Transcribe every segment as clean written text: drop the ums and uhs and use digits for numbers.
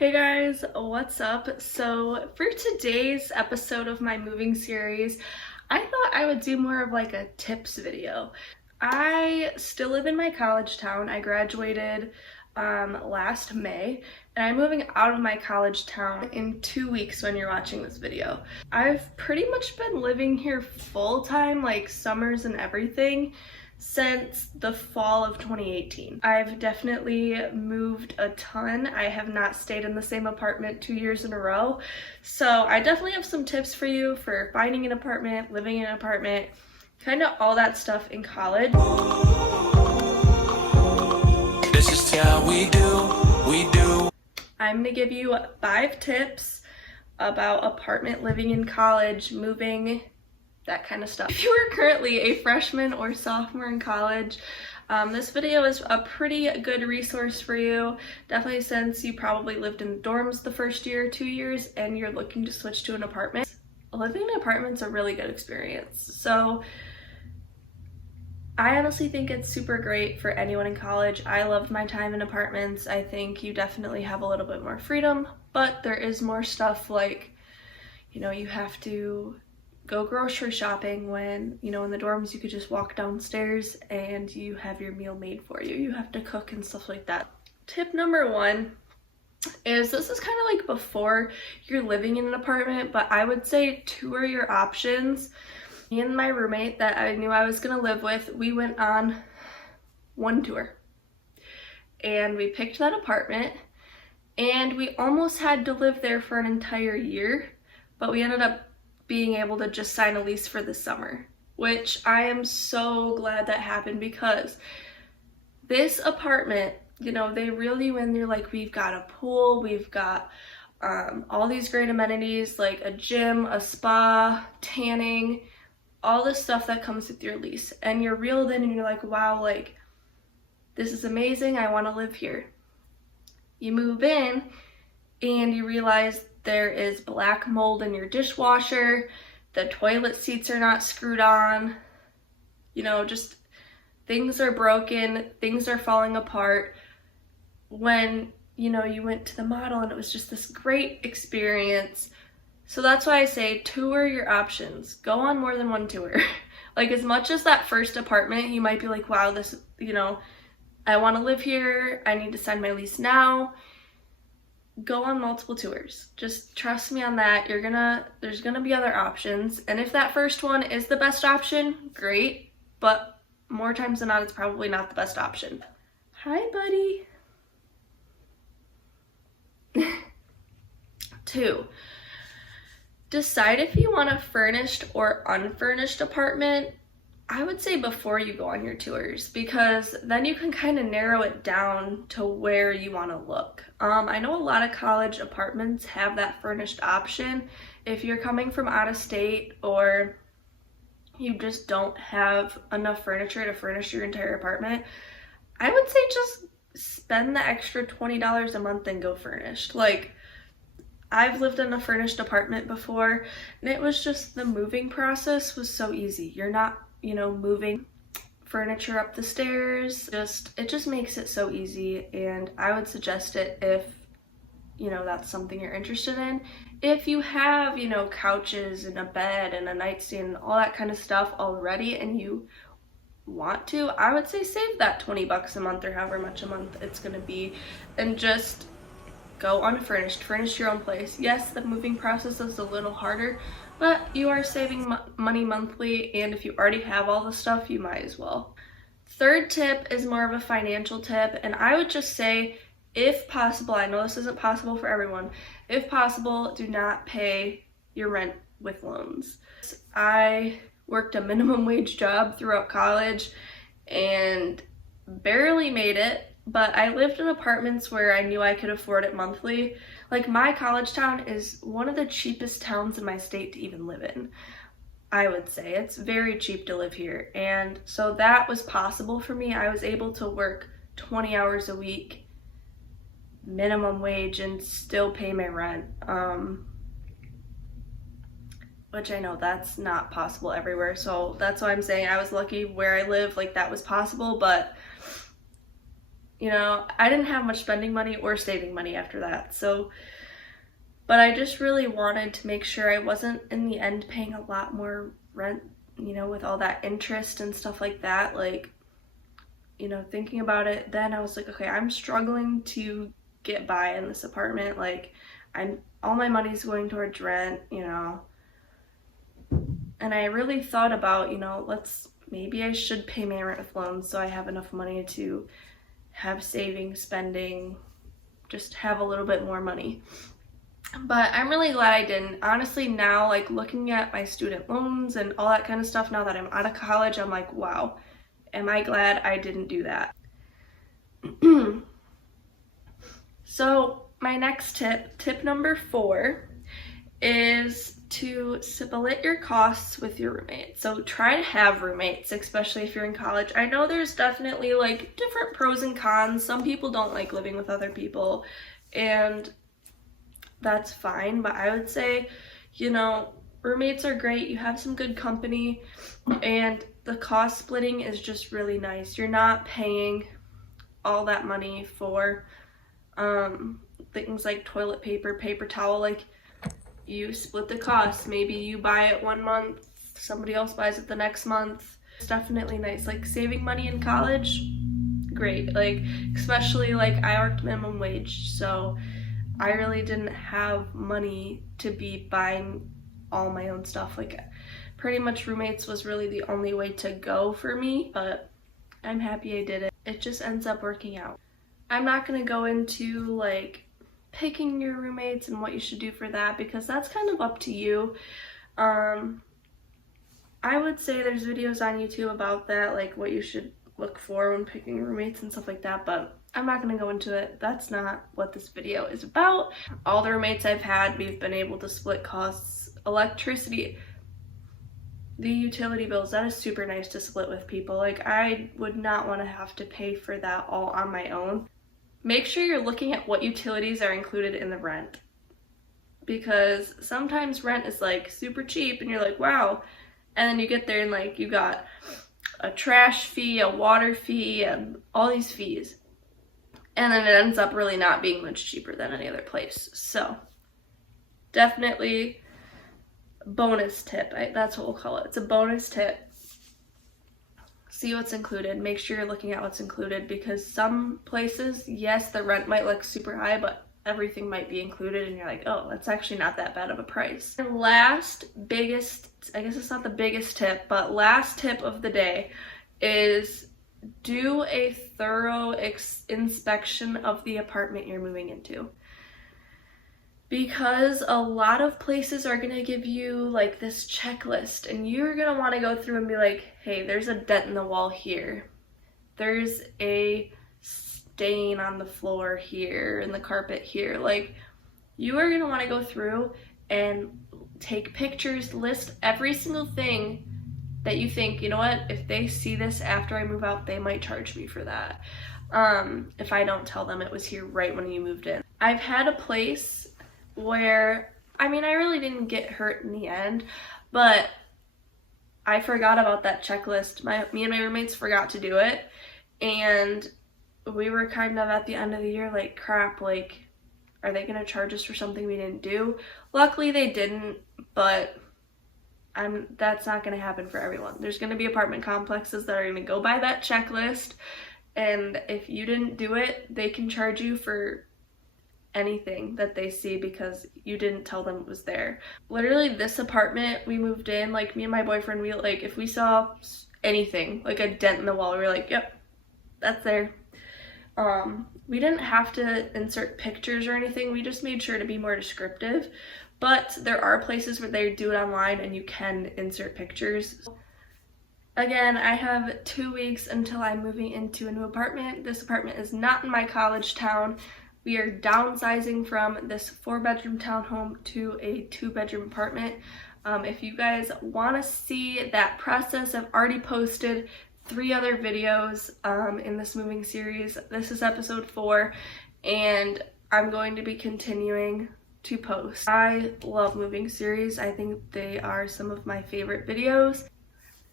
Hey guys, what's up? So for today's episode of my moving series, I thought I would do more of like a tips video. I still live in my college town. I graduated last May, and I'm moving out of my college town in 2 weeks when you're watching this video. I've pretty much been living here full time, like summers and everything, since the fall of 2018. I've definitely moved a ton. I have not stayed in the same apartment 2 years in a row. So I definitely have some tips for you for finding an apartment, living in an apartment, kind of all that stuff in college. This is how we do. I'm gonna give you 5 tips about apartment living in college, moving, that kind of stuff. If you are currently a freshman or sophomore in college, this video is a pretty good resource for you. Definitely since you probably lived in dorms the first year or 2 years and you're looking to switch to an apartment. Living in an apartment's a really good experience. So I honestly think it's super great for anyone in college. I loved my time in apartments. I think you definitely have a little bit more freedom, but there is more stuff like, you have to go grocery shopping when, in the dorms you could just walk downstairs and you have your meal made for you. You have to cook and stuff like that. Tip number 1 is, this is kind of like before you're living in an apartment, but I would say tour your options. Me and my roommate that I knew I was gonna live with, we went on one tour and we picked that apartment and we almost had to live there for an entire year, but we ended up being able to just sign a lease for the summer, which I am so glad that happened, because this apartment, they really, when they're like, we've got a pool, we've got all these great amenities like a gym, a spa, tanning, all the stuff that comes with your lease, and you're reeled in and you're like, wow, like this is amazing, I want to live here. You move in and you realize there is black mold in your dishwasher, the toilet seats are not screwed on, just things are broken, things are falling apart. When, you went to the model and it was just this great experience. So that's why I say tour your options. Go on more than one tour. Like, as much as that first apartment, you might be like, wow, this, I want to live here, I need to sign my lease now. Go on multiple tours. Just trust me on that. There's gonna be other options. And if that first one is the best option, great. But more times than not, it's probably not the best option. Hi, buddy. 2, decide if you want a furnished or unfurnished apartment. I would say before you go on your tours, because then you can kind of narrow it down to where you want to look. I know a lot of college apartments have that furnished option. If you're coming from out of state or you just don't have enough furniture to furnish your entire apartment, I would say just spend the extra $20 a month and go furnished. Like, I've lived in a furnished apartment before, and it was just, the moving process was so easy. You're not moving furniture up the stairs. It just makes it so easy, and I would suggest it if that's something you're interested in. If you have couches and a bed and a nightstand and all that kind of stuff already and you want to, I would say save that $20 a month or however much a month it's gonna be and just go unfurnished. Furnish your own place. Yes, the moving process is a little harder, but you are saving money monthly, and if you already have all the stuff, you might as well. 3rd tip is more of a financial tip, and I would just say, if possible, I know this isn't possible for everyone, if possible, do not pay your rent with loans. I worked a minimum wage job throughout college and barely made it, but I lived in apartments where I knew I could afford it monthly. Like, my college town is one of the cheapest towns in my state to even live in. I would say it's very cheap to live here, and so that was possible for me. I was able to work 20 hours a week, minimum wage, and still pay my rent, which I know that's not possible everywhere. So that's why I'm saying I was lucky where I live, like that was possible, but you know, I didn't have much spending money or saving money after that. So, but I just really wanted to make sure I wasn't in the end paying a lot more rent, you know, with all that interest and stuff like that. Like, you know, thinking about it, then I was like, okay, I'm struggling to get by in this apartment. Like, all my money's going towards rent, you know. And I really thought about, you know, maybe I should pay my rent with loans so I have enough money to have saving, spending, just have a little bit more money. But I'm really glad I didn't. Honestly, now, like, looking at my student loans and all that kind of stuff, now that I'm out of college, I'm like, wow, am I glad I didn't do that. So my next tip number 4, is to split your costs with your roommates. So try to have roommates, especially if you're in college. I know there's definitely like different pros and cons. Some people don't like living with other people, and that's fine, but I would say, you know, roommates are great. You have some good company, and the cost splitting is just really nice. You're not paying all that money for things like toilet paper, paper towel. Like, you split the cost. Maybe you buy it one month, somebody else buys it the next month. It's definitely nice. Like, saving money in college, great. Like, especially, like, I worked minimum wage, so I really didn't have money to be buying all my own stuff. Like, pretty much roommates was really the only way to go for me, but I'm happy I did it. It just ends up working out. I'm not gonna go into like picking your roommates and what you should do for that, because that's kind of up to you. I would say there's videos on YouTube about that, like what you should look for when picking roommates and stuff like that, but I'm not going to go into it. That's not what this video is about. All the roommates I've had, we've been able to split costs. Electricity, the utility bills, that is super nice to split with people. Like, I would not want to have to pay for that all on my own. Make sure you're looking at what utilities are included in the rent, because sometimes rent is like super cheap and you're like, wow, and then you get there and like you got a trash fee, a water fee, and all these fees, and then it ends up really not being much cheaper than any other place. So definitely bonus tip. That's what we'll call it. It's a bonus tip. See what's included. Make sure you're looking at what's included, because some places, yes, the rent might look super high, but everything might be included and you're like, oh, that's actually not that bad of a price. And last biggest, I guess it's not the biggest tip, but last tip of the day is do a thorough inspection of the apartment you're moving into. Because a lot of places are going to give you like this checklist, and you're going to want to go through and be like, hey, there's a dent in the wall here. There's a stain on the floor here and the carpet here. Like, you are going to want to go through and take pictures, list every single thing that you think, you know what, if they see this after I move out, they might charge me for that. If I don't tell them it was here right when you moved in. I've had a place where, I mean, I really didn't get hurt in the end, but I forgot about that checklist. Me and my roommates forgot to do it, and we were kind of at the end of the year like, crap, like, are they gonna charge us for something we didn't do? Luckily they didn't, but that's not gonna happen for everyone. There's gonna be apartment complexes that are gonna go by that checklist, and if you didn't do it, they can charge you for anything that they see because you didn't tell them it was there. Literally, this apartment we moved in, like, me and my boyfriend, we like, if we saw anything like a dent in the wall, we were like, yep, that's there. We didn't have to insert pictures or anything. We just made sure to be more descriptive, but there are places where they do it online and you can insert pictures. Again, I have 2 weeks until I'm moving into a new apartment. This apartment is not in my college town. We are downsizing from this 4-bedroom townhome to a 2-bedroom apartment. If you guys want to see that process, I've already posted 3 other videos in this moving series. This is episode 4, and I'm going to be continuing to post. I love moving series. I think they are some of my favorite videos.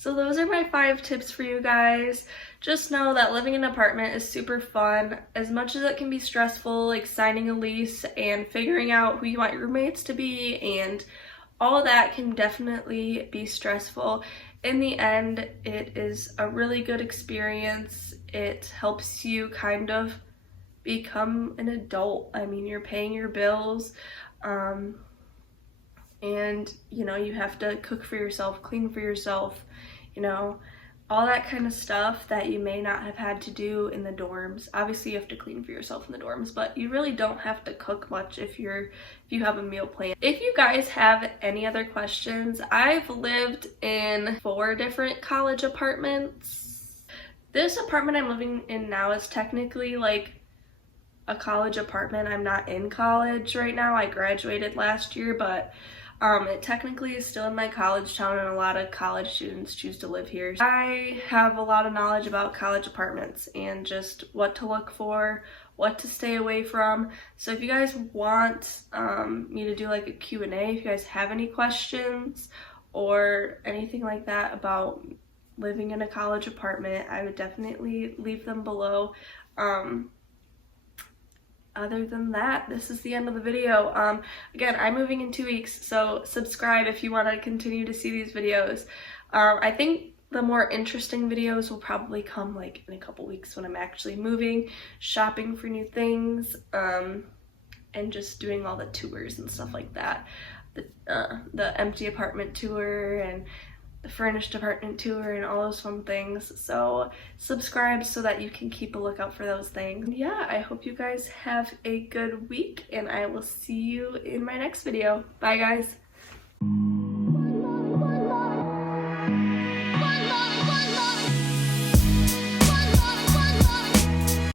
So those are my 5 tips for you guys. Just know that living in an apartment is super fun. As much as it can be stressful, like signing a lease and figuring out who you want your roommates to be and all that can definitely be stressful. In the end, it is a really good experience. It helps you kind of become an adult. I mean, you're paying your bills, and you know, you have to cook for yourself, clean for yourself, you know, all that kind of stuff that you may not have had to do in the dorms. Obviously you have to clean for yourself in the dorms, but you really don't have to cook much if you have a meal plan. If you guys have any other questions, I've lived in 4 different college apartments. This apartment I'm living in now is technically like a college apartment. I'm not in college right now. I graduated last year, but it technically is still in my college town, and a lot of college students choose to live here. I have a lot of knowledge about college apartments and just what to look for, what to stay away from. So if you guys want me to do like a Q&A, if you guys have any questions or anything like that about living in a college apartment, I would definitely leave them below. Other than that, this is the end of the video. Again, I'm moving in 2 weeks, so subscribe if you want to continue to see these videos. I think the more interesting videos will probably come like in a couple weeks when I'm actually moving, shopping for new things, and just doing all the tours and stuff like that. The empty apartment tour and the furnished apartment tour and all those fun things. So subscribe so that you can keep a lookout for those things. Yeah, I hope you guys have a good week, and I will see you in my next video. Bye guys.